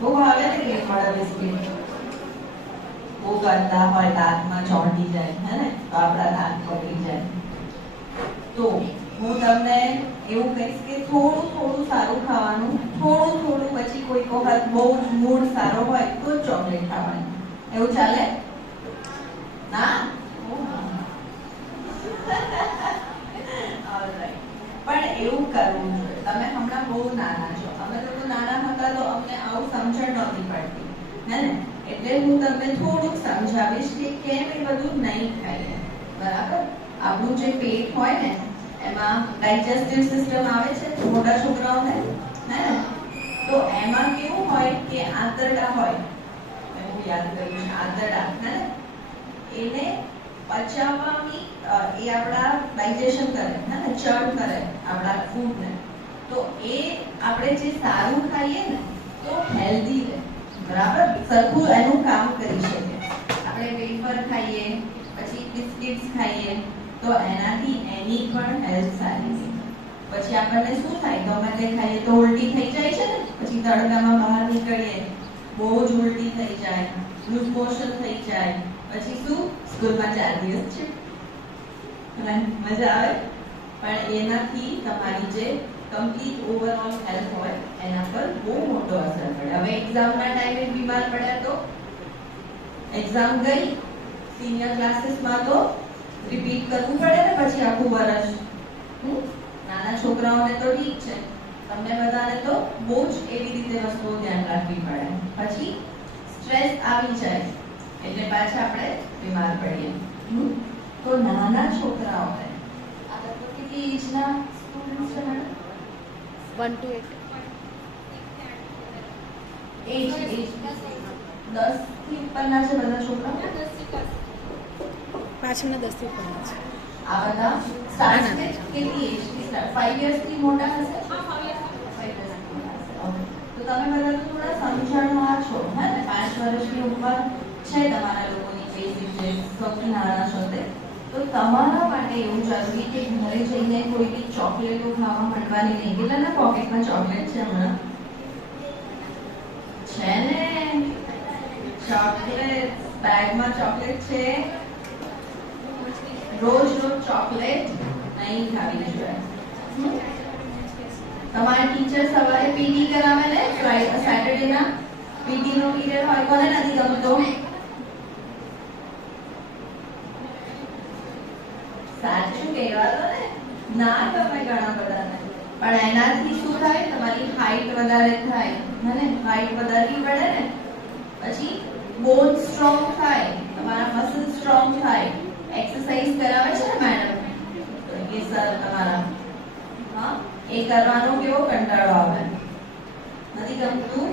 બહુ ભાવે ને કેક વાળા બિસ્કિટ, બહુ ગંદા હોય, દાંતમાં ચોંટી જાય, હે ને, તો આપણા દાંત પકડી જાય. તો હું તમને એવું કહીશ કે થોડું થોડું સારું ખાવાનું, થોડું થોડું, પછી કોઈક વખત બહુ મૂડ સારો હોય તો ચોકલેટ ખાવાની. એવું ચાલે ના? પણ એવું કરવું જોઈએ. તમે હમણાં બહુ નાના છો, અમે લોકો નાના હતા તો અમને આવું સમજણ નહોતી પડતી, હે ને, એટલે હું તમને થોડુંક સમજાવીશ કે કેમ એ બધું નહીં ખાઈએ. બરાબર? આપણું જે પેટ હોય ને એમાં ડાઇજેસ્ટિવ સિસ્ટમ આવે છે મોટા છોકરાઓને, હે ને, તો એમાં કેવું હોય કે આંતરડા હોય, હું યાદ કરીશ, આંતરડા, હે ને, એને પચાવવાની એ આપણા ડાઇજેશન કરે, હે ને, ચર્ન કરે આપણા ફૂડને. તો એ આપણે જે સારું ખાઈએ ને તો હેલ્ધી રહે. બરાબર? સરખું એનું કામ કરી શકે. આપણે વેફર ખાઈએ, પછી બિસ્કિટ્સ ખાઈએ તો એનાથી એની પણ હેલ્થ સારી રહે. પછી આપણને શું થાય, ગમે તે ખાઈએ તો ઉલટી થઈ જાય છે ને, પછી તડકામાં બહાર નીકળીએ બહુ જ ઉલટી થઈ જાય, લૂઝ મોશન થઈ જાય, પછી શું, સ્કૂલમાં 4 દિવસ છે, મજા આવે. પણ એનાથી તમારી જે કમ્પ્લીટ ઓવરઓલ હેલ્થ હોય એના પર બહુ મોટો અસર પડે. હવે એક્ઝામના ટાઈમે બીમાર પડ્યા તો એક્ઝામ ગઈ, સિનિયર ક્લાસીસમાં તો રિપીટ કરવું પડે ને પછી આખું વર્ષ. નાના છોકરાઓને તો ઠીક છે, તમને બધાને તો બહુ જ એવી રીતે વસ્તુઓ ધ્યાન રાખવી પડે. પછી સ્ટ્રેસ આવી જાય એટલે પાછા આપણે બીમાર પડીએ. તો નાના છોકરાઓને આ તો કેટલી એજના સ્ટુડન્ટ્સ છે મેડમ? 1 to 8. એજ 10 થી ઉપરના છે બધા છોકરાઓ? પાછળના 10 થી ઉપરના છે. આ બધા સ્ટાર્ટ કેટલી એજ થી સ્ટાર્ટ? 5 years થી મોટા હશે? હા, 5 years થી મોટા હશે. ઓકે, તો તમે બધા તો થોડા સમજણમાં છો, હે ને? 5 વર્ષની ઉપર છે તમારા લોકોની બેઝિક જે સૌથી નાના છો તે. તો તમારા માટે એવું જરૂરી કે ઘરે જઈને કોઈ બી ચોકલેટો ખાવા માંડવાની નહીં. કેટલાના પોકેટમાં ચોકલેટ છે હમણાં? છે ને, ચોકલેટ બેગમાં ચોકલેટ છે. રોજ રોજ ચોકલેટ નહીં ખાવી જોઈએ. તમારા ટીચર સવારે પીટી કરાવે ને, સેટરડે ના પીટી નો પીરિયડ હોય, કોને નથી ગમતો? સાચું કહેવા દો ને, ના ગમે ઘણા બધાને. પણ એનાથી શું થાય, તમારી હાઈટ વધારે થાય, હે ને, હાઈટ વધારવી પડે ને, પછી બોન સ્ટ્રોંગ થાય, તમારા મસલ સ્ટ્રોંગ થાય. એક્સરસાઇઝ કરાવે છે ને મેડમ, તો એ સર તમારા, હા, એ કરવાનો કેવો કંટાળો આવે, નથી ગમતું,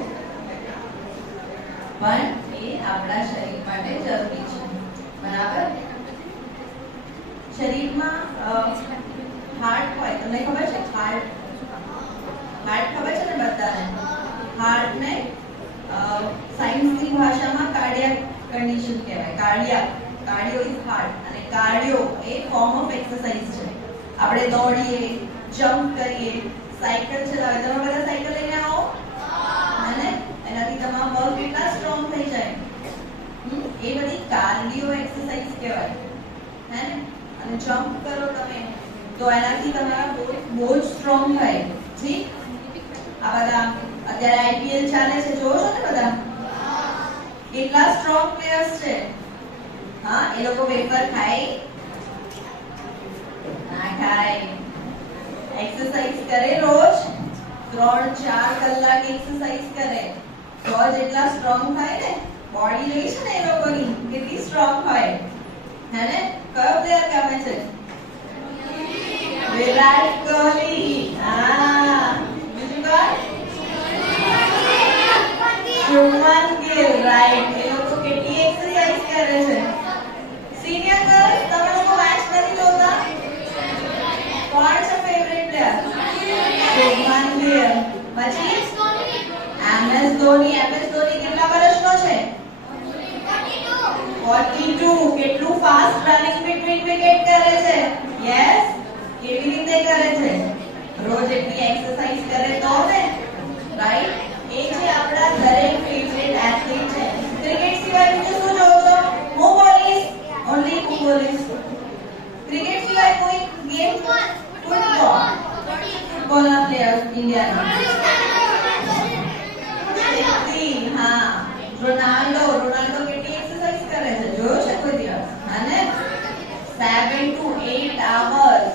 પણ એ આપણા શરીર માટે જરૂરી છે. બરાબર? શરીરમાં હાર્ટ હોય, તમને ખબર છે? હાર્ટ ખબર છે ને બધાને? હાર્ટ ને સાયન્સની ભાષામાં કાર્ડિયાક કન્ડિશન કહેવાય. કાર્ડિયો ઇઝ હાર્ટ, અને cardio A form of exercise છે. આપણે દોડીએ, જમ્પ કરીએ, સાયકલ ચલાવીએ. તમે બધા સાયકલ લઈને આવો, અને એનાથી તમારા પગ કેટલા સ્ટ્રોંગ થઈ જાય. એ બધી કાર્ડિયો એક્સરસાઇઝ કહેવાય, હે ને? અને જમ્પ કરો તમે તો એનાથી તમારા બહુ જ સ્ટ્રોંગ થાય. જી, આ બધા અત્યારે આઈપીએલ ચાલે છે, જોવો છો ને બધા? કેટલા સ્ટ્રોંગ પ્લેયર્સ છે. હા, એ લોકો વેફર ખાય ના ખાય? એક્સરસાઇઝ કરે રોજ 3-4 કલાક એક્સરસાઇઝ કરે તો જ એટલા સ્ટ્રોંગ થાય ને. બોડી જોઈ છે ને એ લોકોની કેટલી સ્ટ્રોંગ હોય, હે ને? કયો પ્લેયર ગમે છે? વિરાટ કોહલી. હા, બીજું કોણ? શુભમન ગિલ. રાઈટ. એ લોકો કેટલી એક્સરસાઇઝ કરે છે. સિનિયર ગર્લ્સ, તમે લોકો મેચ નથી જોતા? કોણ છે ફેવરેટ પ્લેયર? શુભમન ગિલ. પછી MS ધોની. MS ધોની કેટલા વર્ષનો છે? 42. કેટલું ફાસ્ટ રનિંગ બિટવીન વિકેટ કરે છે. યસ. કેવી રીતે કરે છે? રોજ એટલી એક્સરસાઇઝ કરે તો ને, રાઈટ? એ જે આપણા દરેક બોલીશું. ક્રિકેટ સિવાય કોઈ ગેમ? ફૂટબોલના પ્લેયર્સ ઇન્ડિયાના હા, રોનાલ્ડો કેટલી એક્સરસાઇઝ કરે છે જોયો છે કોઈ દિવસ? અને 7 to 8 hours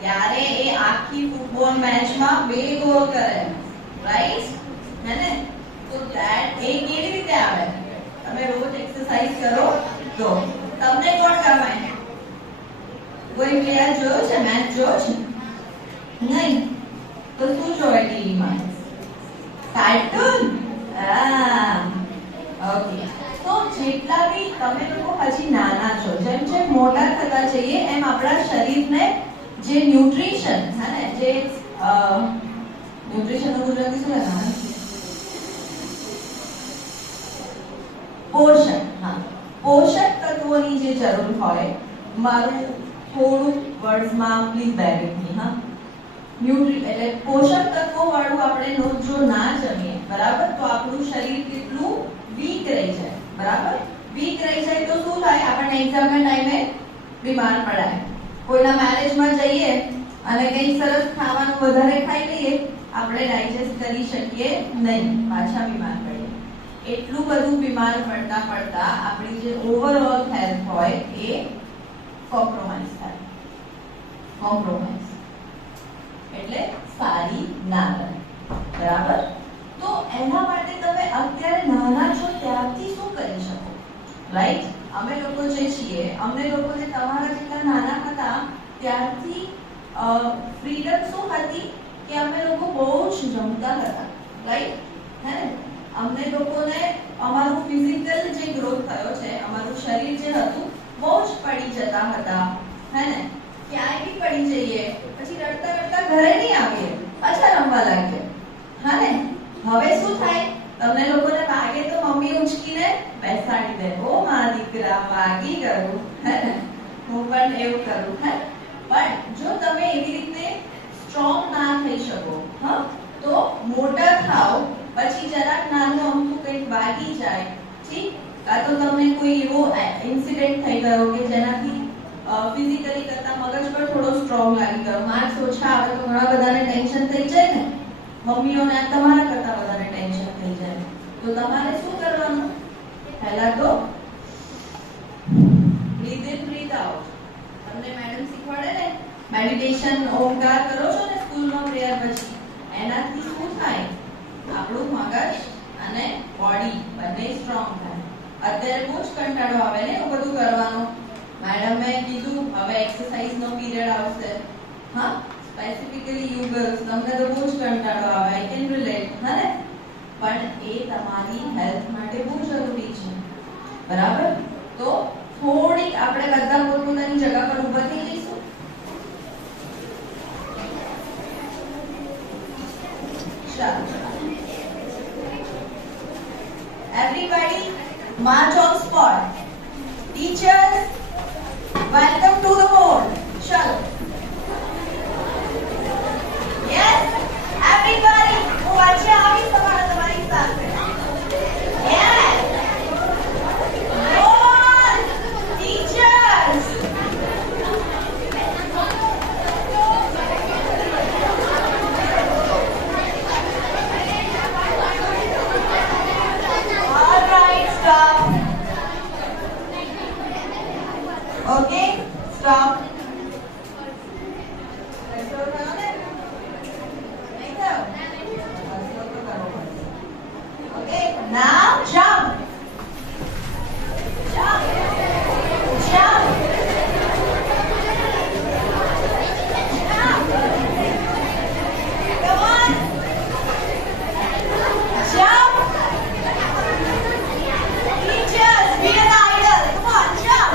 ત્યારે એ આખી ફૂટબોલ મેચમાં 2 ગોલ કરે, રાઈટ? હે તો ધેટ એ કેવી રીતે આવે? તમે રોજ એક્સરસાઇઝ કરો તો તમને કોણ ગમે? કોઈ પ્લેયર જોયો છે? મેચ જોયો છે? નહીં તો શું જોવે ટીવીમાં? કાર્ટૂન. ઓકે, તો જેટલા બી તમે લોકો હજી નાના છો, જેમ જેમ મોટા થતા જઈએ એમ આપણા શરીરને જે ન્યુટ્રિશન હે ને, જે ન્યુટ્રિશનનું ગુજરાતી શું કહેવાય? પોષક. હા, પોષક તત્વોની જે જરૂર હોય, મારું થોડું વર્ડ્સમાં પ્લીઝ બેર વિથ મી. હા, એટલે પોષક તત્વો વાળું આપણે જો ના જમીએ, બરાબર, તો આપણું શરીર કેટલું વીક રહી જાય. બરાબર, વીક રહી જાય તો શું થાય? આપણને એક્ઝામના ટાઈમે બીમાર પડાય. કોઈના મેરેજમાં જઈએ અને કંઈક સરસ ખાવાનું વધારે ખાઈ લઈએ, આપણે ડાયજેસ્ટ કરી શકીએ નહીં, પાછા બીમાર પડીએ. એટલું બધું બીમાર પડતા આપણી જે ઓવરઓલ હેલ્થ હોય એ કોમ્પ્રોમાઇઝ થાય. કોમ્પ્રોમાઇઝ એટલે સારી ના રહે. બરાબર, તો એના માટે તમે અત્યારે નાના છો ત્યારથી શું કરી શકો? રાઈટ? અમે લોકો જે છીએ, અમને લોકોને તમારા જેટલા નાના હતા ત્યારથી ફ્રીડમ શું હતી કે અમે લોકો બહુ જ જમતા હતા, રાઈટ? હે ને, અમને લોકોને અમારું ફિઝિકલ જે ગ્રોથ થયો છે, અમારું શરીર જે હતું બહુ જ પડી જતા હતા, હે ને, ક્યાંય બી પડી જઈએ પછી રડતા રડતા ઘરે નહીં આવીએ, પાછા રમવા લાગીએ. હા ને, હવે શું થાય? તમને લોકોને વાગે તો મમ્મી ઉચકીને બેસાડી દે, ઓ મારા દીકરા વાગી ગયું, હે ને, હું પણ એવું કરું. હે, પણ જો તમે એવી રીતે સ્ટ્રોંગ ના થઈ શકો, હા, તો મોટા થાવ પછી જરાક નાનું અમથું કંઈક વાગી જાય, ઠીક, કાં તો તમને કોઈ એવો ઇન્સિડન્ટ થઈ ગયો કે જેનાથી ફિઝિકલી કરતા મગજ પર થોડો સ્ટ્રોંગ લાગી ગયો, માર્ક્સ ઓછા આવે તો ઘણા બધાને ટેન્શન થઈ જાય ને, મમ્મીઓને તમારા કરતા વધારે ટેન્શન થઈ જાય, તો તમારે શું કરવાનું? પહેલા તો બ્રીથ ઇન બ્રીથ આઉટ. તમને મેડમ શીખવાડે ને મેડિટેશન, ઓમકાર કરો છો ને સ્કૂલમાં પ્રેયર પછી, એનાથી શું થાય? આપણું મગજ અને બોડી બંને સ્ટ્રોંગ થાય. અત્યારે બહુ જ કંટાળો આવે ને એવું બધું કરવાનો. મેડમે કીધું હવે એક્સરસાઇઝ નો પીરિયડ આવશે, હા, સ્પેસિફિકલી યુ ગર્લ્સ, તમને તો બહુ જ કંટાળો આવે, આઈ કેન રિલેટ, હા ને, પણ એ તમારી હેલ્થ માટે બહુ જરૂરી છે. બરાબર, તો થોડીક આપણે બધા પોતપોતાની જગ્યા પર ઊભા થઈ જઈશું. ચાલો, everybody march on spot. Teachers, welcome to the board. Chalo. Yes, everybody. હું આજે આવીશ તમારી સાથે. Yes. All teachers. All right, stop. Okay, stop. Okay, now jump. Jump. Jump. Jump. Come on. Jump. Teachers, be an idol. Come on, jump.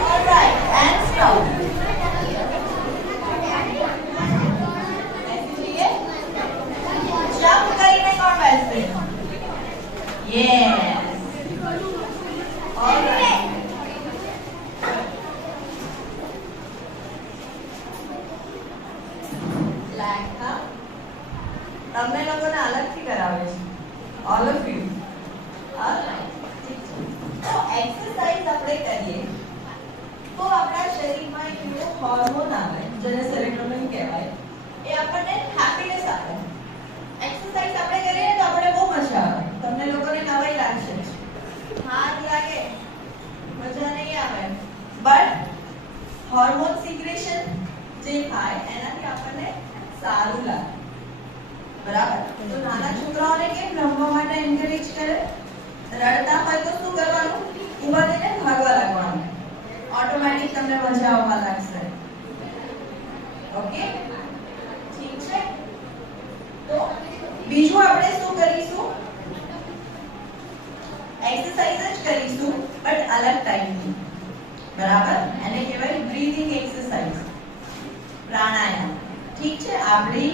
All right, and stop. Jump કરીને કોણ બેસશે? Yes. All right. Like, huh? તમને લોકોને અલગથી કરાવે છે. All of you. All right. ઠીક છે. તો એક્સરસાઇઝ આપણે કરીએ તો આપણા શરીરમાં એક એવો હોર્મોન આવે જેને સેરોટોનિન કહેવાય, એ આપણને હેપીનેસ આપે. એક્સરસાઇઝ આપણે કરીએ તો આપણે બહુ મજા આવે. તમને લોકોને નવાઈ લાગશે, થાક લાગે, મજા નહીં આવે, બટ હોર્મોન સિક્રેશન જે થાય એનાથી આપણને સારું લાગે. બરાબર? તો નાના છોકરાઓને કેમ રમવા માટે એન્કરેજ કરે? રડતા હોય તો શું કરવાનું? ઊભા થઈને ભાગવા લાગવાનું. ઓટોમેટિક તમને મજા આવવા લાગશે. ઓકે, ઠીક છે. તો બીજું આપણે શું કરીશું? એક્સરસાઇઝ જ કરીશું, બટ અલગ ટાઈપની. બરાબર? એને કહેવાય બ્રીથિંગ એક્સરસાઇઝ, પ્રાણાયામ. ઠીક છે. આપણી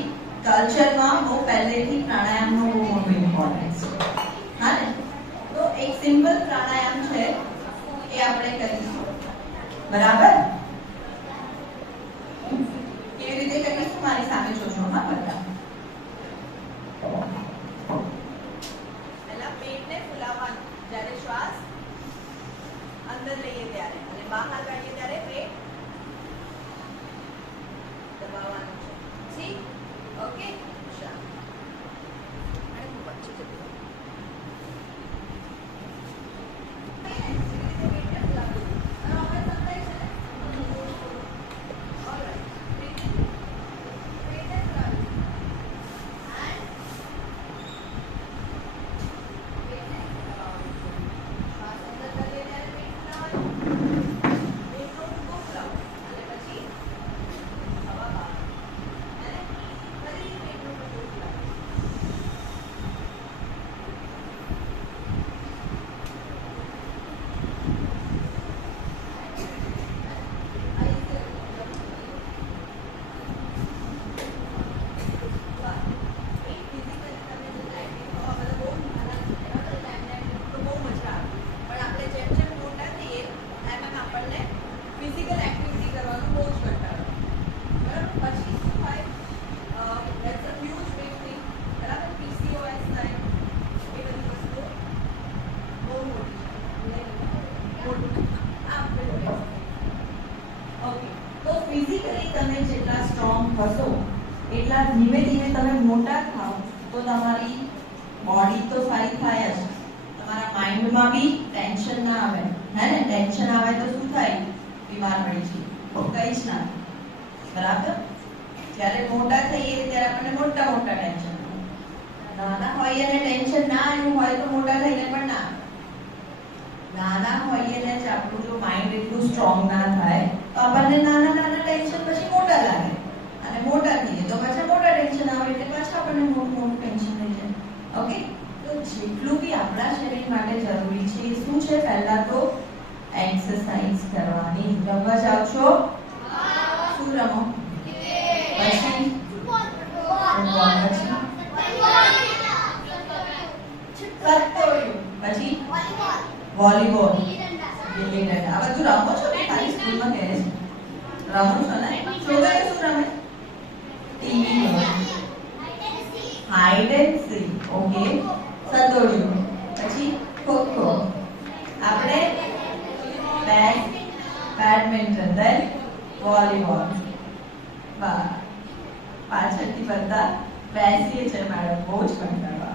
કલ્ચરમાં બહુ પહેલેથી પ્રાણાયામનો બહુ મોટો ઇમ્પોર્ટન્સ છે. હા ને? તો એક સિમ્પલ પ્રાણાયામ છે એ આપણે કરીશું. બરાબર? કેવી રીતે કરીશું મારી સામે જોજો. હા, બધા પહેલા પેટને ફૂલાવવાનું. જ્યારે શ્વાસ અંદર લઈએ ત્યારે અને બહાર કાઢીએ ત્યારે પેટ દબાવવાનું છે. ઠીક? ઓકે, ચાલો. અને હું પછી જતી એટલા ધીમે ધીમે તમે મોટા થાઓ તો તમારી બોડી તો સારી થાય જ. તમારા માઇન્ડમાં બી ટેન્શન ના આવે. હે ને? ટેન્શન આવે તો શું થાય? બીમાર પડી જઈએ. કઈ જ ના. બરાબર? જ્યારે મોટા થઈએ ત્યારે આપણને મોટા મોટા ટેન્શન આવે. નાના હોઈએ ને ટેન્શન ના આવ્યું હોય તો મોટા થઈને પણ ના. નાના હોઈએ ને જ આપણું જો માઇન્ડ એટલું સ્ટ્રોંગ ના થાય તો આપણને નાના નાના ટેન્શન પછી મોટા લાગે. અને મોટા થઈએ તો પાછા મોટા ટેન્શન આવે એટલે પાછા આપણને મોટું મોટું ટેન્શન થઈ જાય. ઓકે? તો જેટલું બી આપણા શરીર માટે જરૂરી છે એ શું છે? પહેલા તો એક્સરસાઇઝ કરવાની. રમવા જાવ છો? શું રમો? પછી પછી વોલીબોલ, ગિલ્લી દંડા. આ બધું રમો છો ને? ખાલી સ્કૂલમાં કહે છે રમો છો ને? છોકરીઓ શું રમે? TV, hide and seek. Okay, સતોડિયું. પછી ખોખો. આપણે બેડમિન્ટન, દેન વોલીબોલ. વાહ, પાછળથી બધા બેસીએ છે મેડમ, બહુ જ કંટાળો.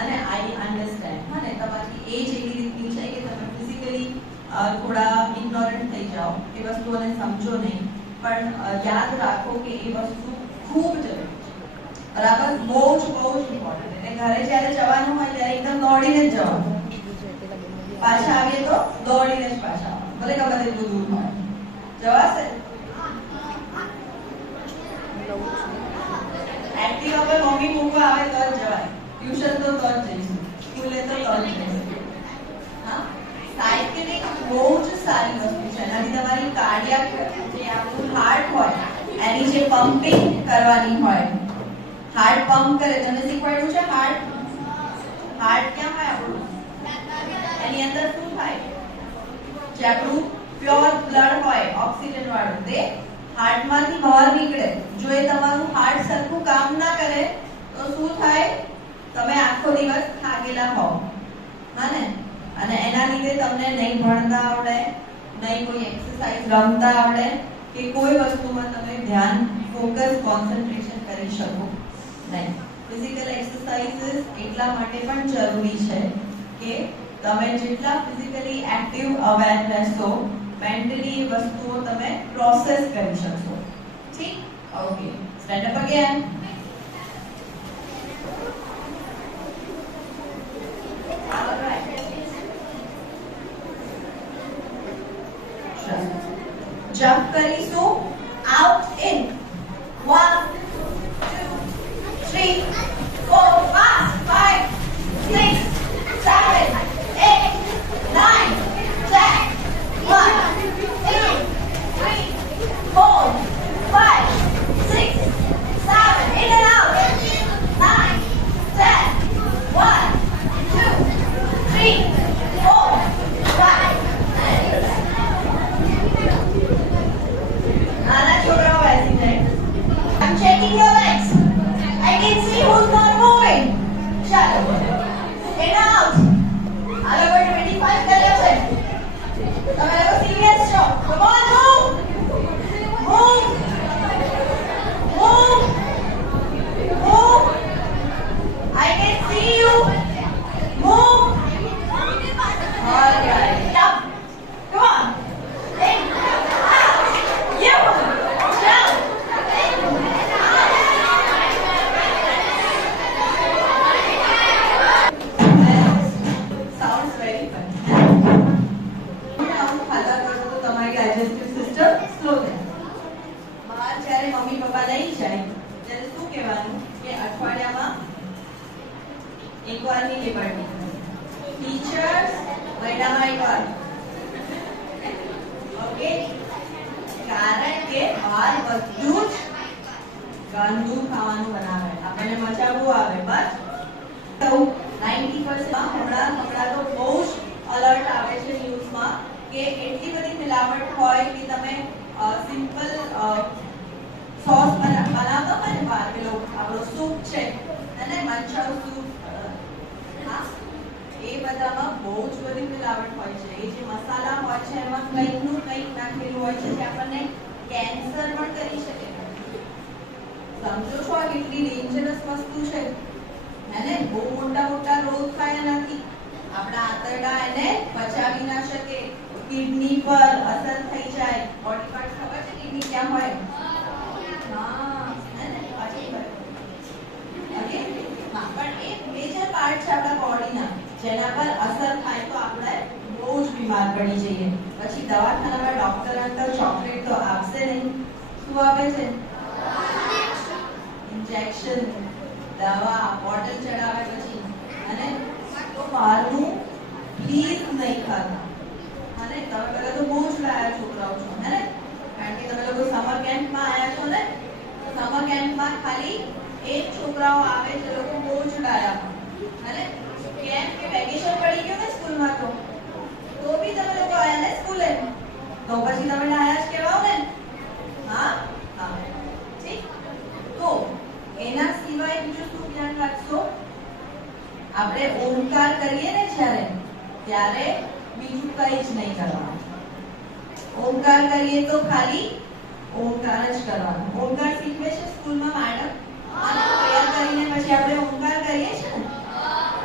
અને આઈ અન્ડરસ્ટેન્ડ. હા ને? તમારી એજ એવી રીતની છે કે તમે ફિઝિકલી થોડા ઇગ્નોરન્ટ થઈ જાઓ, એ વસ્તુઓને સમજો નહીં, પણ યાદ રાખો કે એ વસ્તુ ખૂબ જરૂરી છે. બરાબર? બહુ જ ઇમ્પોર્ટન્ટ. એટલે ઘરે જ્યારે જવાનું હોય ત્યારે એકદમ દોડીને જ જવાનું. પાછા આવીએ તો દોડીને જ પાછા આવવાનું, ભલે ગમે તેટલું દૂર હોય. જવાશે? એક્ટિવા પર મમ્મી મૂકવા આવે તો જ જવાય. ટ્યુશન તો જ જઈશું, સ્કૂલે તો જ જઈશું. હા, સાયકલિંગ બહુ જ સારી વસ્તુ છે. એનાથી તમારી કાર્ડિયાક જે આપણું હાર્ટ હોય એની જે પમ્પિંગ કરવાની હોય, હાર્ટ પમ્પ કરે. તમને શીખવાડ્યું છે હાર્ટ ક્યાં હોય આપણું? એની અંદર શું થાય? જે આપણું પ્યોર બ્લડ હોય ઓક્સિજન વાળું, તે હાર્ટમાંથી બહાર નીકળે. જો એ તમારું હાર્ટ સરખું કામ ના કરે તો શું થાય? તમે આખો દિવસ થાકેલા હોવ. હા ને? અને એના લીધે તમને નહીં ભણતા આવડે, નહીં કોઈ એક્સરસાઇઝ રમતા આવડે કે કોઈ વસ્તુમાં તમે ધ્યાન, ફોકસ, કોન્સન્ટ્રેશન કરી શકો નહીં. ફિઝિકલ એક્સરસાઇઝીસ એટલા માટે પણ જરૂરી છે કે તમે જેટલા ફિઝિકલી એક્ટિવ અવેર રહેશો, મેન્ટલી વસ્તુઓ તમે પ્રોસેસ કરી શકશો. ઠીક? Okay, stand up again. Jump કરીશું. Out in 1 2 3 4 5 6 7 8 9 10 1 2 3 4 5 6 7 in and out 9 10 1 2 3 4 5 Nana chokra બેસી જાય. I'm checking your legs. I can see who's not moving. ચાલો. In out. આ લોકો 25 કર્યા છે. તમે લોકો serious છો. Come on, move. Move. Move. Move. I can see you. Move. All right. Jump. Come on. In. Out. You. Jump. Sounds very funny. ખાતા કરો તો તમારી digestive system slow થાય. બહાર જ્યારે મમ્મી પપ્પા લઈ જાય ત્યારે શું કહેવાનું કે અઠવાડિયામાં એકવાર ની લેબરટી, ટીચર્સ મહિનામાં એકવાર. ઓકે, કારણ કે બહાર બધું જ ગંદુ ખાવાનું બનાવે, આપણને મજા બહુ આવે. બસ 90% હમણાં તો બહુ જ અલર્ટ આવે છે ન્યૂઝમાં કે એટલી બધી મિલાવટ હોય કે તમે સિમ્પલ સોસ બનાવતા હોય ને બહાર, પેલો આપણો સૂપ છે અને મંચાઉ સૂપ, હા, એ બધામાં બહુ જ બધી મિલાવટ હોય છે. એ જે મસાલા હોય છે એમાં કંઈકનું કંઈક નાખેલું હોય છે જે આપણને કેન્સર પણ કરી શકે. સમજો છો આ કેટલી ડેન્જરસ વસ્તુ છે? એને બહુ મોટા રોગ થાય નથી. આપણા આંતરડા એને પચાવી ના શકે, કિડની પર અસર થઈ જાય. બોડી પાર્ટ ખબર છે કિડની ક્યાં હોય? હા, એને પાછી ઓકે, હા, પણ એ મેજર પાર્ટ છે આપણા બોડીના, જેના પર અસર થાય તો આપણે બહુ જ બીમાર પડી જઈએ. પછી દવાખાનામાં ડોક્ટર અંકલ ચોકલેટ તો આપશે નહીં. શું આપે છે? ઇન્જેક્શન, દવા, બોટલ ચડાવે પછી. અને તો બહારનું પ્લીઝ નહીં ખાતા. અને તમે બધા તો બહુ જ લાયા છોકરાઓ છો હે ને, કારણ કે તમે લોકો સમર કેમ્પમાં આવ્યા છો ને. સમર કેમ્પમાં ખાલી એક છોકરાઓ આવે છે લોકો બહુ જ લાયા. અને કેમ કે વેકેશન પડી ગયું ને સ્કૂલમાં, તો બી તમે લોકો આયા ને સ્કૂલે, તો પછી તમે લાયા જ કહેવાઓ ને. હા હા, ઠીક. તો એના સિવાય બીજું શું ધ્યાન રાખશો? આપણે ઓમકાર કરીએ ને જ્યારે, ત્યારે બીજું કંઈ જ નહીં કરવાનું. ઓમકાર કરીએ તો ખાલી ઓમકાર જ કરવાનો. ઓમકાર શીખવે છે સ્કૂલમાં મેડમ, અને પ્રેયર કરીને પછી આપણે ઓમકાર કરીએ છીએ ને.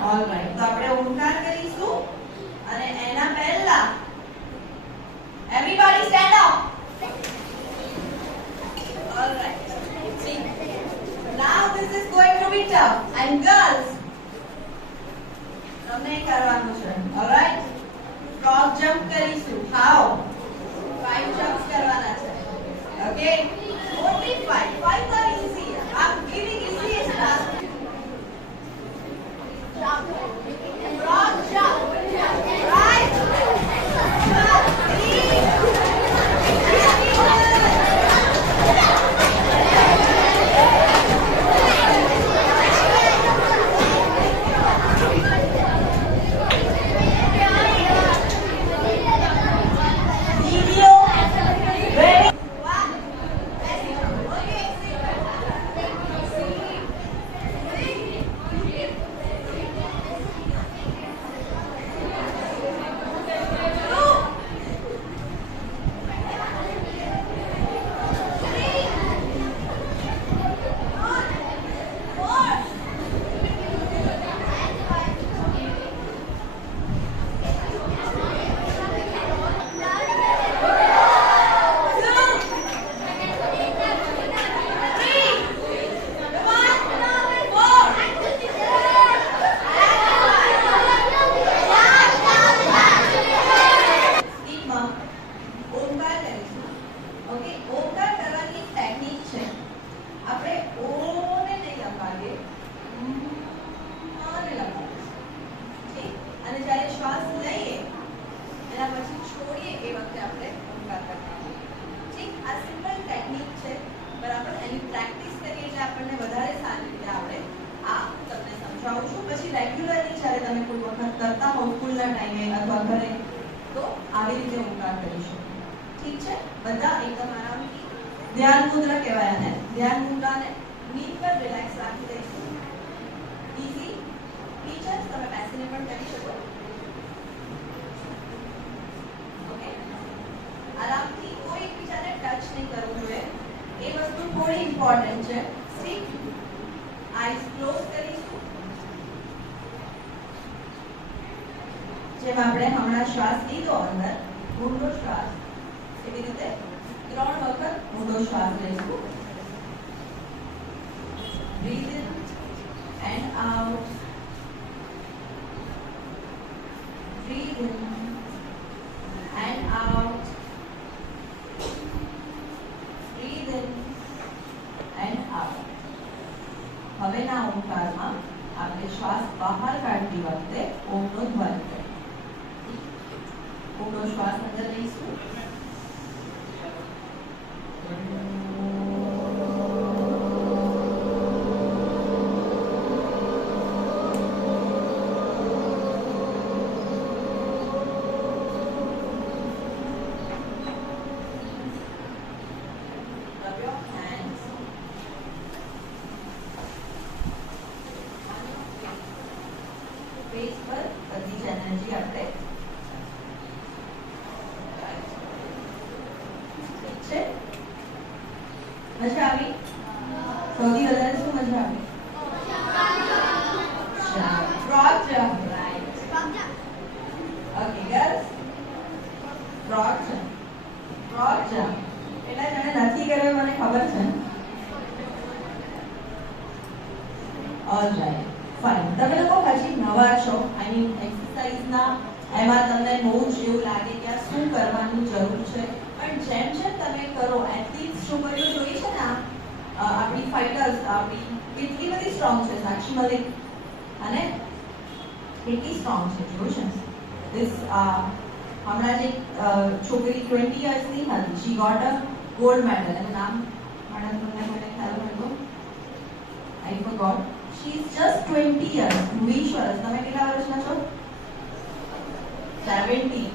ઓલરાઈટ, તો આપણે ઓમકાર કરીશું અને એના પહેલા everybody stand up. Alright, see, now this is going to be tough, and girls તમને કરવાનું છે. ઓલરાઈટ, frog jump કરીશું. how? 5 jumps કરવાના છે. Okay, only 5 are easy. I'm giving easiest task. Jump, frog jump, right, video ready. 1, તમે કોઈ વખત કરતા હો સ્કૂલના ટાઈમે અથવા ઘરે, તો આવી રીતે ઓમકાર કરી શકો. ઠીક છે? બધા એકદમ આરામથી ધ્યાન મુદ્રા કહેવાય આને. ધ્યાન મુદ્રાને નીચ પર રિલેક્સ રાખી દઈશું. ઈઝી ટીચર્સ, તમે બેસીને પણ કરી શકો. ઓકે, આરામથી કોઈ એકબીજાને ટચ નહીં કરવું જોઈએ. એ વસ્તુ થોડી ઇમ્પોર્ટન્ટ છે. ઠીક, આઈઝ ક્લોઝ કરીશું. જેમ આપણે હમણાં શ્વાસ લીધો અંદર, ઊંડો શ્વાસ, એવી રીતે 3 વખત ઊંડો શ્વાસ લઈશું. Breathe in and out. Breathe in and out. Breathe in and out. હવેના ઓમકારમાં આપણે શ્વાસ બહાર કાઢતી વખતે ઓમનો ધ્વનિ કરીએ. ઊંડો શ્વાસ અંદર લઈશું. Rub your hands on your face પર બધી જ એનર્જી આપણે છે. મજા આવી? સૌથી વધારે શું મજા આવી? Frog jump, right. Okay girls, frog jump. Frog jump એટલે જેને નથી કર્યો મને ખબર છે. Alright, fine. તમે લોકો હજી નવા છો, આઈ મીન એક્સરસાઇઝના એમાં તમને બહુ જ એવું લાગે કે આ શું કરવાનું જરૂર છે. પણ જેમ જેમ તમે કરો, એથ્લીટ્સ છોકરીઓ જોઈ છે ને, આપણી ફાઇટર્સ આપણી કેટલી બધી સ્ટ્રોંગ છે. સાક્ષી મલિક અને કેટલી સ્ટ્રોંગ છે, જોયું છે? ધીસ હમણાં જે છોકરી 20 યર્સની હતી, she got a gold medal. એનું નામ મને ખ્યાલ નહોતો, I forgot. She is just 20 years, 20 વર્ષ. તમે કેટલા વર્ષના છો? 70.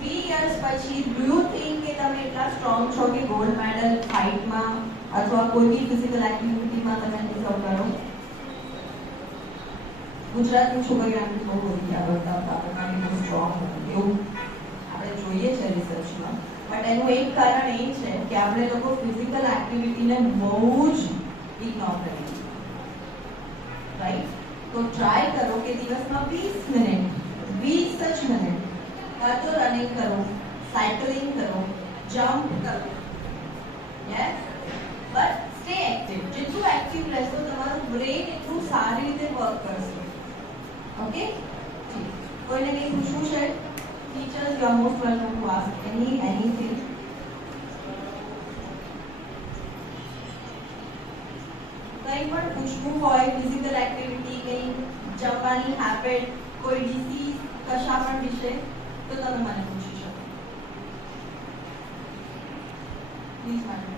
3 યર્સ પછી ડુ યુ થિંક કે તમે એટલા સ્ટ્રોંગ છો કે ગોલ્ડ મેડલ ફાઇટમાં અથવા કોઈ બી ફિઝિકલ એક્ટિવિટીમાં તમે ડિઝર્વ કરો? ગુજરાતની છોકરીઓ આમ બહુ બધી આવડતા હતા, આપણને બહુ સ્ટ્રોંગ હતું એવું આપણે જોઈએ છે રિસર્ચમાં. બટ એનું એક કારણ એ છે કે આપણે લોકો ફિઝિકલ એક્ટિવિટીને બહુ જ ઇગ્નોર કરીએ, રાઈટ? તો ટ્રાય કરો કે દિવસમાં 20 મિનિટ, 20 જ મિનિટ કાં તો રનિંગ કરો, સાયકલિંગ કરો, જમ્પ કરો. Yes, but stay active. જેટલું એક્ટિવ રહેશો તમારું બ્રેન એટલું સારી રીતે વર્ક કરશે. ઓકે, કોઈને કંઈ પૂછવું છે? Teachers, you are most welcome to ask anything. કંઈ પણ પૂછવું હોય, ફિઝિકલ એક્ટિવિટી, કંઈ જમવાની હેબિટ, કોઈ ડિસીઝ, કશા પણ વિશે, તો તમે મને પૂછી શકો. Please madam.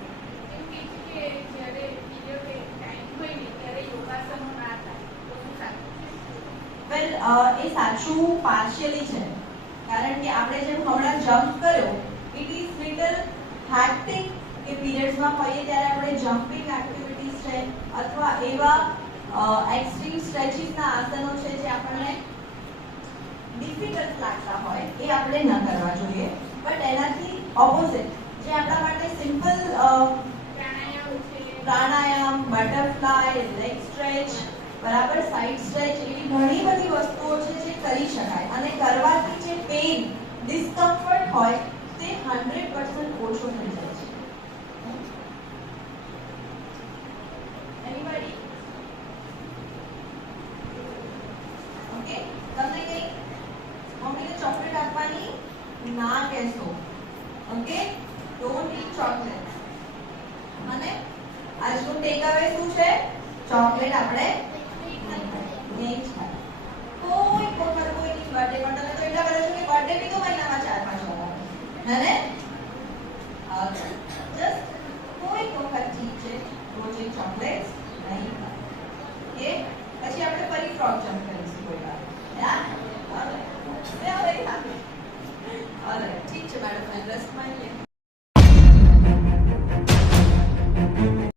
વેલ, એ સાચું પાર્શિયલી છે, કારણ કે આપણે જેમ હમણાં જમ્પ કર્યો, ઇટ ઇઝ લિટલ હેક્ટિક કે પીરિયડ્સમાં હોઈએ ત્યારે આપણે જમ્પિંગ એક્ટિવિટીઝ છે અથવા એવા એક્સ્ટ્રીમ સ્ટ્રેચિસના આસનો છે જે આપણને ડિફિકલ્ટ લાગતા હોય, એ આપણે ન કરવા જોઈએ. બટ એનાથી ઓપોઝિટ જે આપણા માટે સિમ્પલ પ્રાણાયામ, બટરફ્લાય, લેગ સ્ટ્રેચ, બરાબર, સાઇડ સ્ટ્રેચ, એવી ઘણી બધી વસ્તુઓ છે જે કરી શકાય અને કરવાથી જે પેઇન, ડિસ્કમ્ફર્ટ હોય તે 100% ઓછો થઈ જાય છે. એનીબડી? ઓકે, તમને કઈ મમ્મીને ચોકલેટ આપવાની ના કહેશો. Okay, don't eat chocolate. અને આજનું ટેક અવે શું છે? ચોકલેટ આપણે નહીં ખાય. કોઈ વખત કોઈની બર્થડે પર તમે તો એટલા બધા છો કે બર્થડે બી તો મહિનામાં 4-5 વાર આવે, હે ને? જસ્ટ કોઈ વખત ઠીક છે, રોજ એક ચોકલેટ નહીં ખાય. ઓકે, પછી આપણે ફરી ફ્રોગ જમ્પ કરીશું કોઈ વાર. Alright, ઠીક છે મેડમ, રસમાં